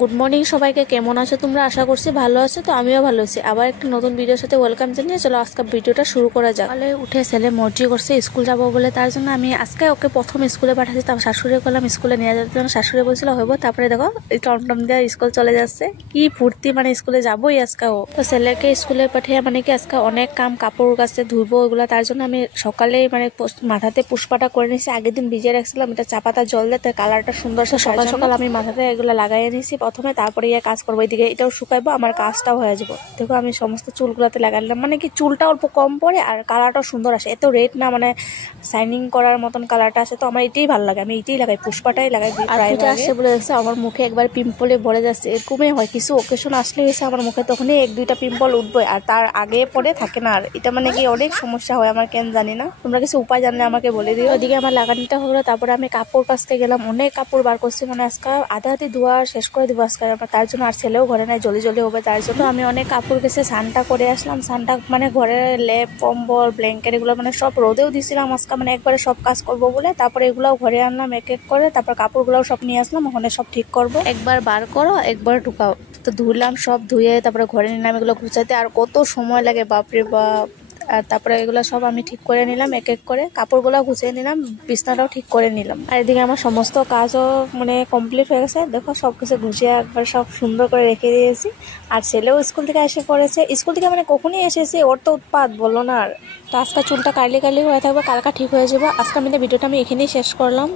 Good morning সবাইকে, কেমন আছো তোমরা? আশা করছি ভালো আছো। তো আমিও ভালো আছি। আবার একটা নতুন ভিডিওর সাথে ওয়েলকাম জানিয়ে চলো আজকে ভিডিওটা শুরু করা যাক। সকালে উঠে ছেলে মর্জি করছে স্কুল যাবো বলে, তার জন্য আমি আজকে ওকে প্রথম স্কুলে পাঠাচ্ছি। তারপর শাশুড়ি করলাম স্কুলে নিয়ে যেতে জন্য, শাশুড়ি বলছিল হইব। তারপরে দেখো টমটম দিয়ে স্কুল চলে যাচ্ছে, কি ফুর্তি, মানে স্কুলে যাবোই আজকে ও। তো ছেলেকে স্কুলে পাঠিয়ে মানে কি আজকে অনেক কাম, কাপড় কাছে ধুবো ওগুলা, তার জন্য আমি সকালে মানে মাথাতে পুষ্পাটা করে নিয়েছি। আগের দিন ভিজিয়ে রাখছিলাম, এটা চা পাতা জল দিয়ে কালারটা সুন্দর। সকাল সকাল আমি মাথাতে এগুলো লাগাইয়ে নিয়েছি প্রথমে, তারপরে কাজ করবো। এদিকে এটাও শুকাইবো, আমার কাজটাও হয়ে যাবো। দেখো আমি সমস্ত চুলগুলোতে লাগাইলাম, মানে কি চুলটা অল্প কম পড়ে আর কালারটাও সুন্দর আসে, এত রেড না, মানে শাইনিং করার মতন কালারটা আসে। তো আমার এটাই ভালো লাগে, আমি এটাই লাগাই, পুষ্পাটাই লাগাই। আর পূজা আসছে বলে দেখছে আমার মুখে একবার পিম্পলে ভরে যাচ্ছে। এরকমই হয়, কিছু ওকেশন আসলে হয়েছে আমার মুখে, তখনই এক দুইটা পিম্পল উঠবে, আর তার আগে পরে থাকে না। আর এটা মানে কি অনেক সমস্যা হয় আমার, কেন জানি না, তোমরা কিছু উপায় জানলে আমাকে বলে দিও। ওইদিকে আমার লাগানিটা হলো, তারপরে আমি কাপড় কাচতে গেলাম, অনেক কাপড় বার করছি, মানে আজকে আধা আধি ধোয়া শেষ করে দিব আজকে। তার জন্য আর ছেলেও ঘরে নাই, জলদি জলদি হবে, তার জন্য আমি অনেক কাপড় কেসে স্নানটা করে আসলাম। স্নানটা মানে ঘরের লেপ কম্বল ব্ল্যাঙ্কেট এগুলো মানে সব রোদেও দিছিলাম আজকে, মানে একবারে সব কাজ করবো বলে। তারপরে এগুলাও ঘরে আনলাম এক এক করে, তারপর কাপড়গুলাও সব নিয়ে আসলাম, ওখানে সব ঠিক করবো। একবার বার করো একবার ঢুকাও, তো ধুলাম, সব ধুয়ে তারপরে ঘরে নিলাম এগুলো গুছাইতে। আর কত সময় লাগে বাপরে বাপ। আর তারপরে এগুলো সব আমি ঠিক করে নিলাম এক এক করে, কাপড়গুলো গুছিয়ে নিলাম, বিছনাটাও ঠিক করে নিলাম। আর এদিকে আমার সমস্ত কাজও মানে কমপ্লিট হয়ে গেছে। দেখো সবকিছু গুছিয়ে একবার সব সুন্দর করে রেখে দিয়েছি। আর ছেলেও স্কুল থেকে এসে পড়েছে, স্কুল থেকে মানে কখনই এসেছে, ওর তো উৎপাত বলো না। আর তো আজকে চুলটা কার্লি কার্লি হয়ে থাকবে, কালকা ঠিক হয়ে যাবে। আজকে আমি ভিডিওটা আমি এখানেই শেষ করলাম।